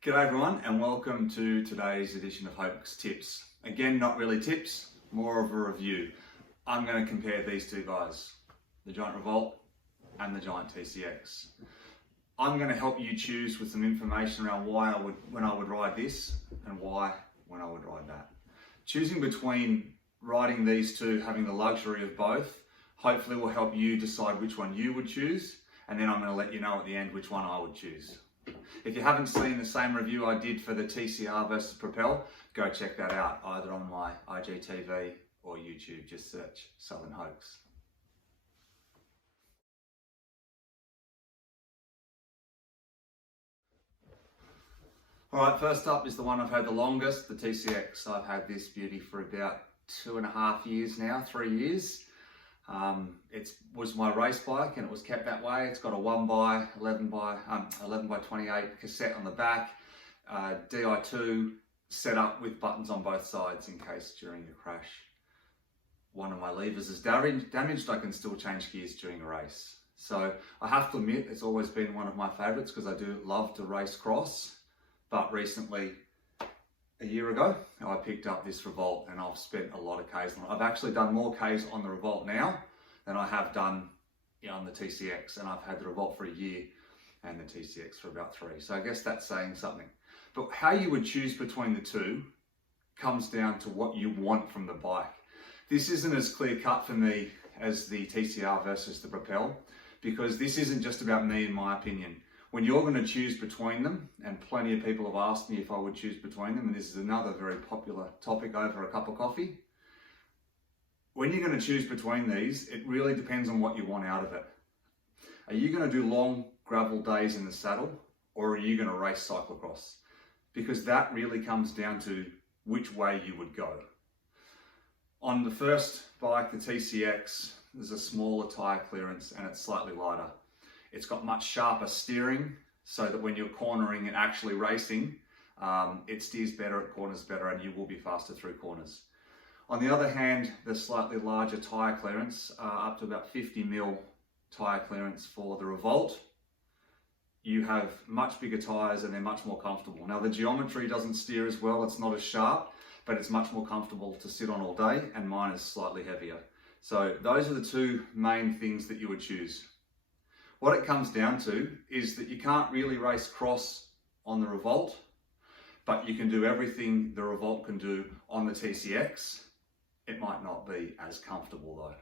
G'day everyone and welcome to today's edition of Hoax Tips. Again, not really tips, more of a review. I'm going to compare these two guys, the Giant Revolt and the Giant TCX. I'm going to help you choose with some information around when I would ride this and why when I would ride that. Choosing between riding these two, having the luxury of both, hopefully will help you decide which one you would choose, and then I'm going to let you know at the end which one I would choose. If you haven't seen the same review I did for the TCR versus Propel, go check that out either on my IGTV or YouTube. Just search Southern Hoax. Alright, first up is the one I've had the longest, the TCX. I've had this beauty for about 2.5 years now, 3 years. It was my race bike and it was kept that way. It's got a 1x11 by 28 cassette on the back, Di2 set up with buttons on both sides in case during a crash one of my levers is damaged, I can still change gears during a race. So I have to admit it's always been one of my favourites because I do love to race cross, but recently, a year ago, I picked up this Revolt and I've spent a lot of Ks on it. I've actually done more Ks on the Revolt now than I have done on the TCX, and I've had the Revolt for a year and the TCX for about 3. So I guess that's saying something. But how you would choose between the two comes down to what you want from the bike. This isn't as clear cut for me as the TCR versus the Propel, because this isn't just about me in my opinion. When you're going to choose between them, and plenty of people have asked me if I would choose between them, and this is another very popular topic over a cup of coffee. When you're going to choose between these, it really depends on what you want out of it. Are you going to do long gravel days in the saddle, or are you going to race cyclocross? Because that really comes down to which way you would go. On the first bike, the TCX, there's a smaller tyre clearance and it's slightly lighter. It's got much sharper steering so that when you're cornering and actually racing, it steers better, it corners better, and you will be faster through corners. On the other hand, the slightly larger tyre clearance, up to about 50mm tyre clearance for the Revolt. You have much bigger tyres and they're much more comfortable. Now the geometry doesn't steer as well, it's not as sharp, but it's much more comfortable to sit on all day, and mine is slightly heavier. So those are the two main things that you would choose. What it comes down to is that you can't really race cross on the Revolt, but you can do everything the Revolt can do on the TCX. It might not be as comfortable though.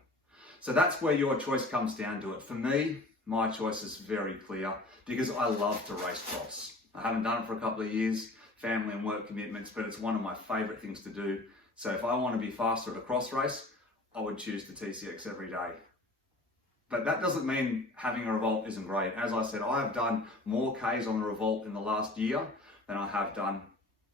So that's where your choice comes down to it. For me, my choice is very clear because I love to race cross. I haven't done it for a couple of years, family and work commitments, but it's one of my favourite things to do. So if I want to be faster at a cross race, I would choose the TCX every day. But that doesn't mean having a Revolt isn't great. As I said, I have done more Ks on the Revolt in the last year than I have done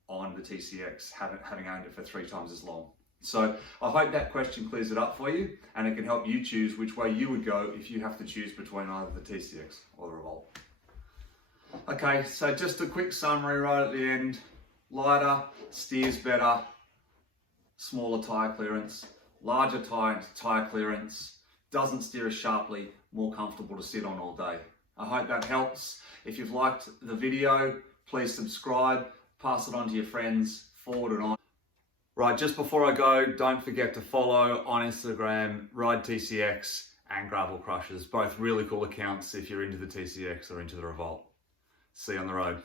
on the TCX, having owned it for 3 times as long. So I hope that question clears it up for you, and it can help you choose which way you would go if you have to choose between either the TCX or the Revolt. Okay, so just a quick summary right at the end. Lighter, steers better, smaller tyre clearance, larger tyre clearance, doesn't steer as sharply, more comfortable to sit on all day. I hope that helps. If you've liked the video, please subscribe, pass it on to your friends, forward it on. Right, just before I go, don't forget to follow on Instagram, Ride TCX and Gravel Crushers, both really cool accounts if you're into the TCX or into the Revolt. See you on the road.